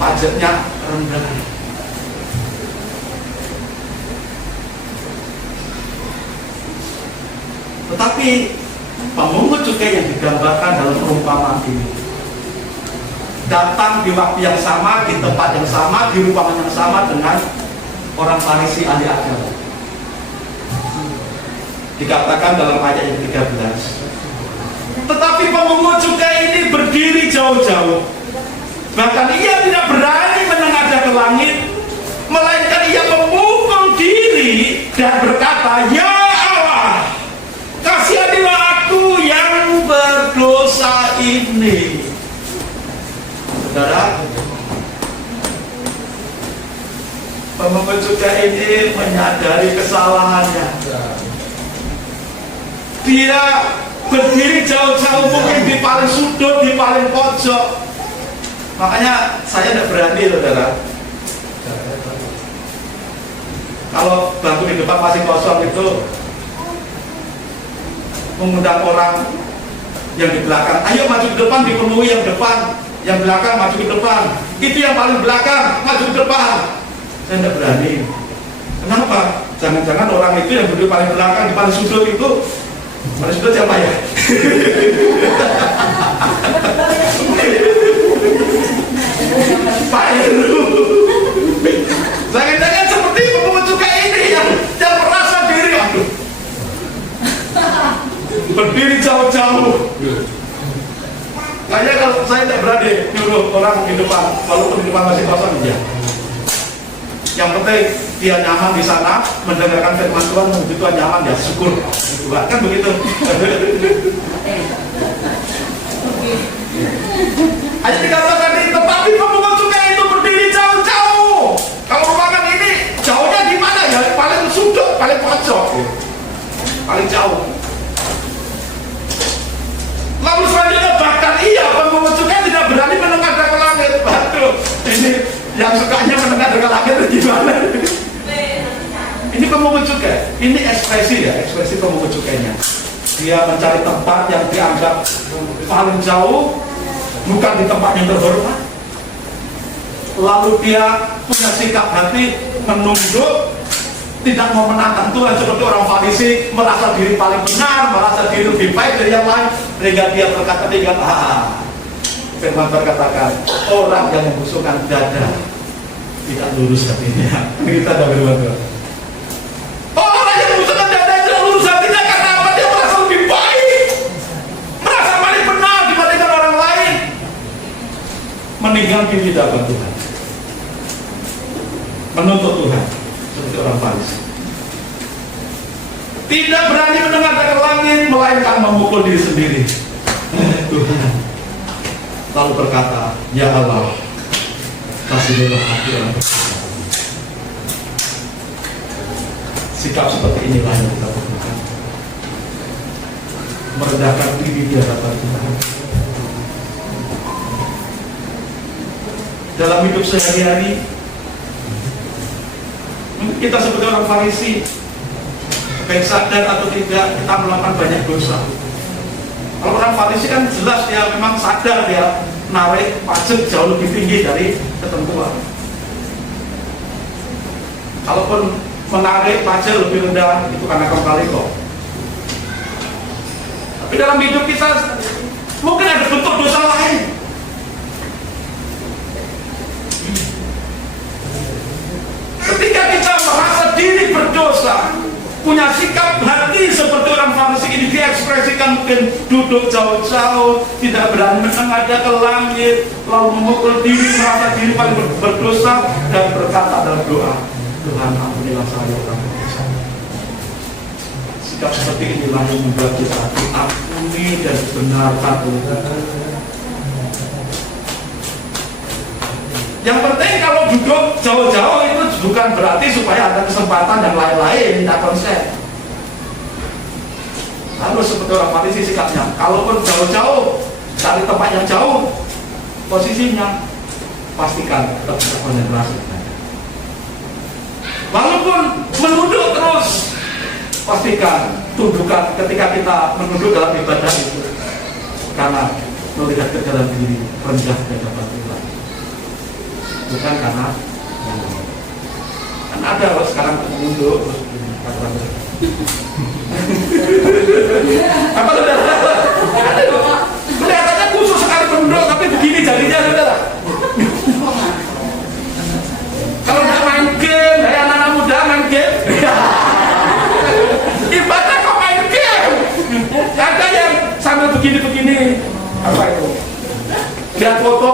pajaknya rendah. Tetapi pemungut cukai yang digambarkan dalam perumpamaan ini datang di waktu yang sama, di tempat yang sama, di ruangan yang sama dengan orang Farisi ahli agama. Dikatakan dalam ayat yang 13. Tetapi pemungut cukai ini berdiri jauh-jauh. Bahkan ia tidak berani menengadah ke langit, melainkan ia memukul diri dan berkata, "Ya Allah, kasihanilah aku yang berdosa ini." Saudara, pemungut cukai ini menyadari kesalahannya. Dia berdiri jauh-jauh, mungkin di paling sudut, di paling pojok. Makanya saya tidak berani, saudara. Kalau bangku di depan masih kosong itu, mengundang orang yang di belakang, "Ayo maju ke depan," dipenuhi yang depan, yang belakang maju ke depan. Itu yang paling belakang maju ke depan. Saya tidak berani. Kenapa? Jangan-jangan orang itu yang berdiri paling belakang, di paling sudut itu, paling sudut siapa ya? Pak Heru. Jangan-jangan seperti pemungut cukai ini yang merasa diri, aduh, berdiri jauh-jauh. Kayaknya kalau saya tidak berani nyuruh orang di depan, walaupun di depan masih kosong, ya. Yang penting dia nyaman di sana, mendengarkan firman Tuhan, begitu Tuhan nyaman, ya syukur. Kan begitu. Ayat dikatakan tadi, tetapi pemungut cukai itu berdiri jauh-jauh. Kalau ruangan ini jauhnya di mana ya? Paling sudut, paling pojok, paling jauh. Lalu selanjutnya bahkan ia pemungut cukai tidak berani menengadah ke langit. Waduh, ini yang sukanya menengadah ke langit itu gimana? Ini pemungut cukai, ini ekspresi ya, ekspresi pemungut cukainya. Dia mencari tempat yang dianggap paling jauh, bukan di tempat yang terhormat. Lalu dia punya sikap hati menunduk, tidak mau menantang Tuhan seperti orang Farisi, merasa diri paling benar, merasa diri lebih baik dari yang lain, sehingga dia berkata dengan firman berkatakan, orang yang membusukkan dada tidak lurus hatinya. Kita ada firman Tuhan. Orang yang membusukkan dada tidak lurus hatinya karena apa? Dia merasa lebih baik, merasa paling benar dibandingkan orang lain, meninggalkan diri hadapan Tuhan, menuntut Tuhan seperti orang Farisi. Tidak berani menengadah ke langit, melainkan memukul diri sendiri. Tuhan lalu berkata, "Ya Allah, kasihanilah hati orang berdosa." Sikap seperti inilah yang kita butuhkan, merendahkan diri di hadapan Tuhan. Dalam hidup sehari-hari, kita seperti orang Farisi, baik sadar atau tidak, kita melakukan banyak dosa. Kalau orang Farisi kan jelas dia memang sadar, dia narik pajak jauh lebih tinggi dari ketentuan. Kalaupun menarik pajak lebih rendah, itu karena kembali kok. Tapi dalam hidup kita mungkin ada bentuk dosa lain. Ketika kita merasa diri berdosa, punya sikap hati seperti orang Farisi ini, diekspresikan, mungkin duduk jauh-jauh, tidak berani menengadah ke langit, lalu memukul diri, merasa diri paling berdosa, dan berkata dalam doa, "Tuhan, ampunilah saya orang berdosa." Sikap seperti inilah yang membuat kita diampuni dan dibenarkan oleh Tuhan. Yang penting kalau duduk jauh-jauh itu bukan berarti supaya ada kesempatan dan lain-lain, tidak konsen. Harus seperti orang Farisi sikapnya. Kalaupun jauh-jauh, cari tempat yang jauh, posisinya pastikan tetap bisa konsentrasi. Walaupun menunduk terus, pastikan tundukan ketika kita menunduk dalam ibadah itu, karena melihat ke dalam diri, rendah di hadapan Tuhan. Bukan karena kan ada loh sekarang menunduk terus apa saudara? Ada loh, kelihatannya khusus sekali menunduk tapi begini jadinya saudara. Kalau nggak main game, kayak anak muda main game. Ibadah kok main game. Ada yang sambil begini-begini. Apa itu? Lihat foto.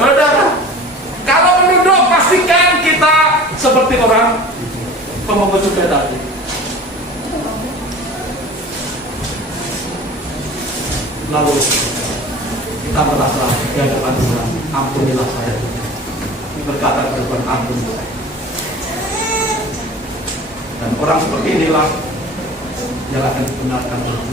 Saudara, kalau menunduk pastikan kita seperti orang pemungut cukai tadi. Lalu kita merasa di hadapan Tuhan, ampunilah saya. Berkata kepada Tuhan, ampuni saya. Dan orang seperti inilah yang akan dibenarkan Tuhan.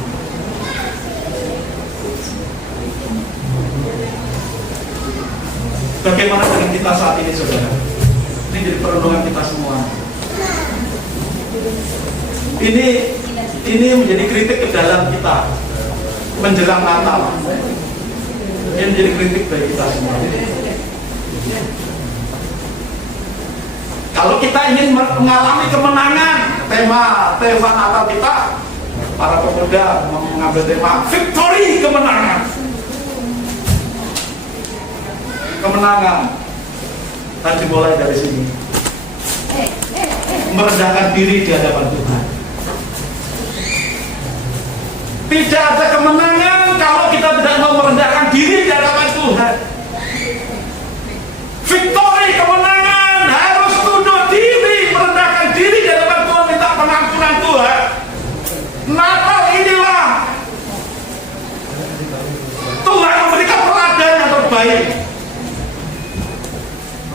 Bagaimana dengan kita saat ini, saudara? Ini jadi perenungan kita semua. Ini menjadi kritik ke dalam kita menjelang Natal. Ini menjadi kritik bagi kita semua. Kalau kita ingin mengalami kemenangan, tema Natal kita, para pemuda mengambil tema victory, kemenangan. Kemenangan. Dan dimulai dari sini. Merendahkan diri di hadapan Tuhan. Tidak ada kemenangan kalau kita tidak mau merendahkan diri di hadapan Tuhan. Victory, kemenangan, harus tunduk diri, merendahkan diri di hadapan Tuhan, minta pengampunan Tuhan. Natal inilah Tuhan memberikan teladan yang terbaik.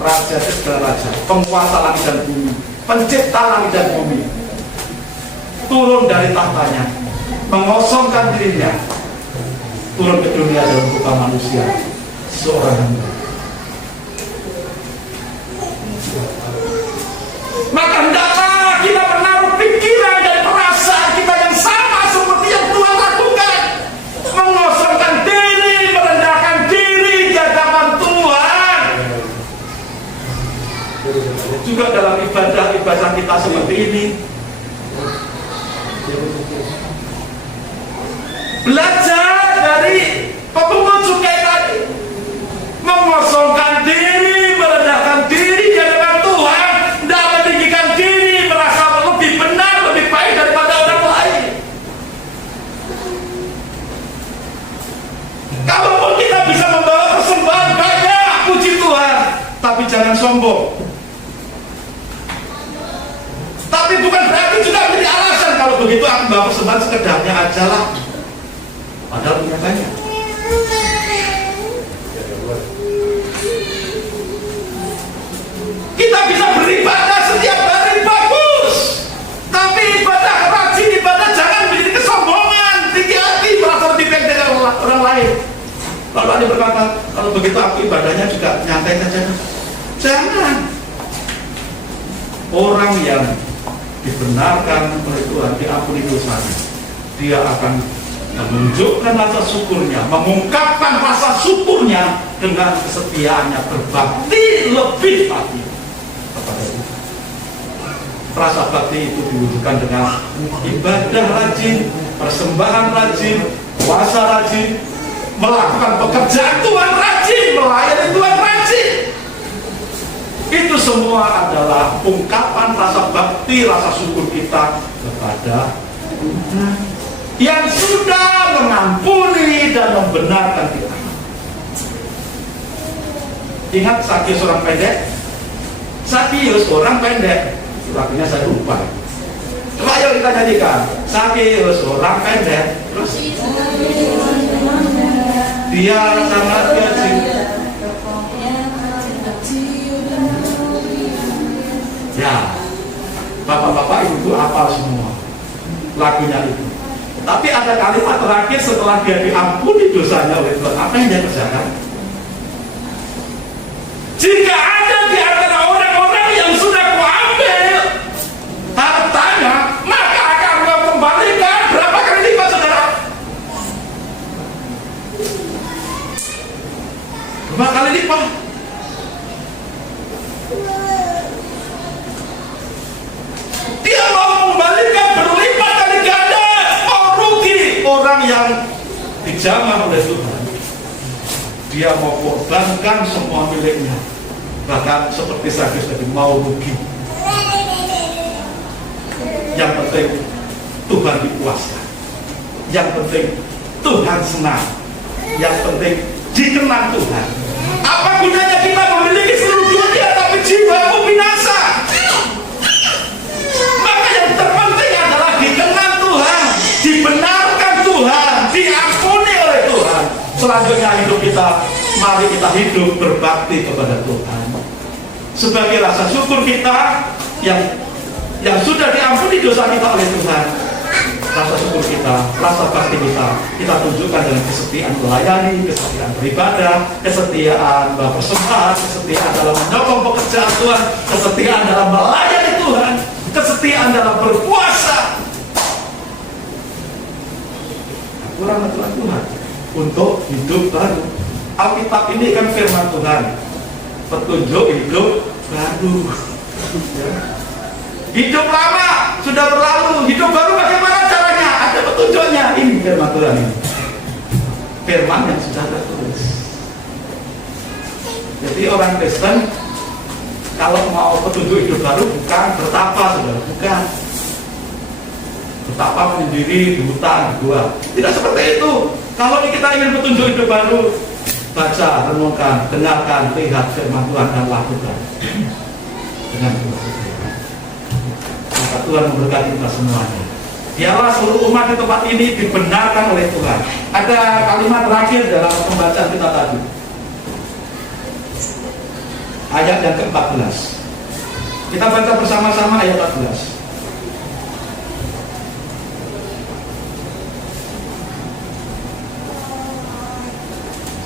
Raja segala raja, penguasa langit dan bumi, pencipta langit dan bumi, turun dari tahtanya, mengosongkan dirinya, turun ke dunia dalam rupa manusia, seorang hamba. Maka hendaklah kita menaruh pikiran dan perasaan kita yang sama seperti yang Tuhan lakukan, mengosongkan diri, merendahkan diri di hadapan Tuhan. Juga dalam ibadah kita seperti ini, belajar dari pemungut cukai tadi, mengosongkan diri, merendahkan diri di hadapan Tuhan, tidak meninggikan diri, merasa lebih benar, lebih baik daripada orang lain. Kalaupun kita bisa membawa persembahan banyak, puji Tuhan, tapi jangan sombong. Tapi bukan berarti juga menjadi alasan kalau begitu aku bawa persembahan sekedarnya aja lah. Padahal punya banyak. Kita bisa beribadah setiap hari bagus, tapi ibadah rajin, ibadah jangan menjadi kesombongan, tinggi hati, merasa lebih baik dari orang lain. Lalu ada berkata, kalau begitu aku ibadahnya juga nyantai saja. Jangan. Orang yang dibenarkan oleh Tuhan, diampuni dosanya, dia akan menunjukkan rasa syukurnya, mengungkapkan rasa syukurnya dengan kesetiaannya, berbakti lebih lagi kepada Tuhan. Rasa bakti itu diwujudkan dengan ibadah rajin, persembahan rajin, puasa rajin, melakukan pekerjaan Tuhan rajin, melayani Tuhan rajin. Itu semua adalah ungkapan rasa bakti, rasa syukur kita kepada Tuhan yang sudah mengampuni dan membenarkan kita. Ingat Sakius orang pendek? Sakius orang pendek. Lagunya saya lupa. Coba yuk kita nyanyikan. Sakius orang pendek. Terus dia sangat kecil. Ya, bapak-bapak ibu hafal semua lagunya itu. Tapi ada kalimat terakhir setelah dia diampuni dosanya oleh Tuhan. Apa yang dia kerjakan? Jika ada di antara orang-orang yang sudah kuambil hartanya, maka akan kau kembalikan berapa kali lipat, saudara? Berapa kali lipat? Dia mau mengembalikan berlipat kali ganda. Mau rugi orang yang dijamah oleh Tuhan, dia mau korbankan semua miliknya, bahkan seperti Zakheus tadi mau rugi. Yang penting Tuhan dipuaskan, yang penting Tuhan senang, yang penting dikenang Tuhan. Apa gunanya kita memiliki seluruh dunia tapi jiwamu binasa? Maka yang terpenting adalah dikenang Tuhan, dibenarkan Tuhan, diampuni oleh Tuhan. Selanjutnya hidup kita, mari kita hidup berbakti kepada Tuhan sebagai rasa syukur kita yang sudah diampuni dosa kita oleh Tuhan. Rasa syukur kita, rasa bakti kita tunjukkan dengan kesetiaan melayani, kesetiaan beribadah, kesetiaan bersembahan, kesetiaan dalam menyokong pekerjaan Tuhan, kesetiaan dalam melayani Tuhan, kesetiaan dalam berpuasa. Aturan-aturan Tuhan untuk hidup baru. Alkitab ini kan firman Tuhan, petunjuk hidup baru. Hidup lama sudah berlalu, hidup baru bagaimana caranya? Ada petunjuknya. Ini firman Tuhan ini, firman yang sudah tertulis. Jadi orang Kristen kalau mau petunjuk hidup baru bukan bertapa, saudara, bukan bertapa menyendiri di hutan, di gua. Tidak seperti itu. Kalau kita ingin petunjuk hidup baru, baca, renungkan, dengarkan, lihat firman Tuhan dan lakukan dengan Tuhan. Maka Tuhan memberkati kita semuanya. Biarlah seluruh umat di tempat ini dibenarkan oleh Tuhan. Ada kalimat terakhir dalam pembacaan kita tadi, ayat yang ke-14. Kita baca bersama-sama ayat 14.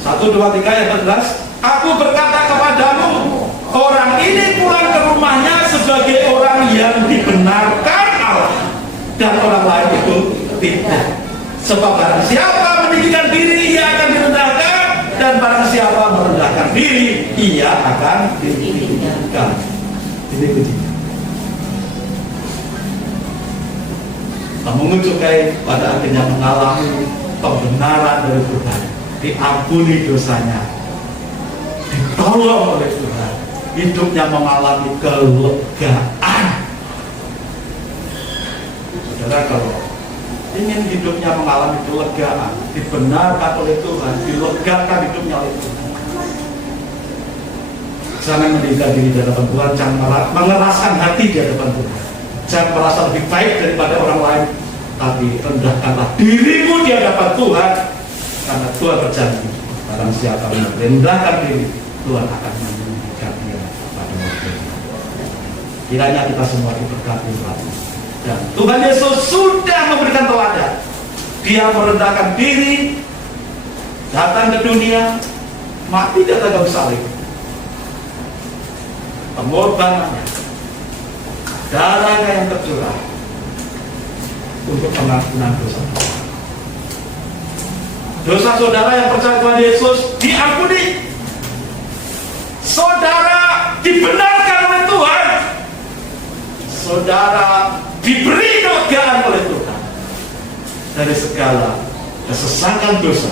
Satu, dua, tiga, ayat 14. Aku berkata kepadamu, orang ini pulang ke rumahnya sebagai orang yang dibenarkan Allah, dan orang lain itu tidak. Sebab barang siapa meninggikan diri, ia akan direndahkan, dan barang siapa merendahkan diri, ia akan ditinggikan. Ini kuncinya. Mengucapkan pada akhirnya mengalami pembenaran dari Tuhan, diampuni dosanya, ditolong oleh Tuhan, hidupnya mengalami kelegaan. Saudara, kalau ingin hidupnya mengalami kelegaan, dibenarkan oleh Tuhan, dilegakan hidupnya oleh Tuhan, jangan meninggikan diri di hadapan Tuhan, jangan mengeraskan hati di hadapan Tuhan, jangan merasa lebih baik daripada orang lain, tapi rendahkanlah dirimu di hadapan Tuhan. Karena Tuhan berjanji, barang siapa merendahkan diri, Tuhan akan meninggikan dia pada waktu itu. Kiranya kita semua diberkati Tuhan. Dan Tuhan Yesus sudah memberikan teladan. Dia merendahkan diri, datang ke dunia, mati di atas kayu salib. Pengorbanannya, darahnya yang tercurah untuk pengampunan dosa. Dosa saudara yang percaya Tuhan Yesus diampuni. Saudara dibenarkan oleh Tuhan. Saudara diberi kelegaan oleh Tuhan dari segala kesesakan dosa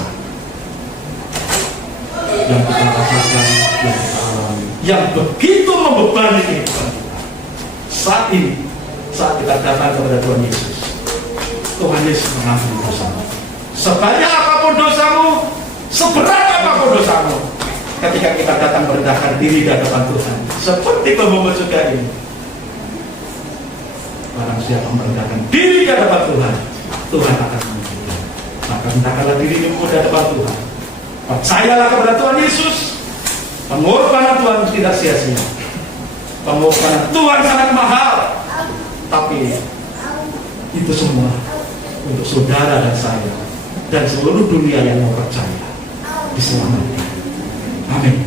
yang kita rasakan, yang kita alami, yang begitu membebani kehidupan kita. Saat ini, saat kita datang kepada Tuhan Yesus, Tuhan Yesus mengampuni dosamu. Sebanyak apapun dosamu, seberat apapun dosamu, ketika kita datang merendahkan diri di hadapan Tuhan, seperti pembawa juga ini, barang siapa merendahkan diri di hadapan Tuhan, Tuhan akan mengampuni. Maka rendahkanlah dirimu di hadapan Tuhan. Percayalah kepada Tuhan Yesus. Pengorbanan Tuhan tidak sia-sia. Pengorbanan Tuhan sangat mahal. Tapi itu semua untuk saudara dan saya dan seluruh dunia yang mau percaya diselamatkan. Amin.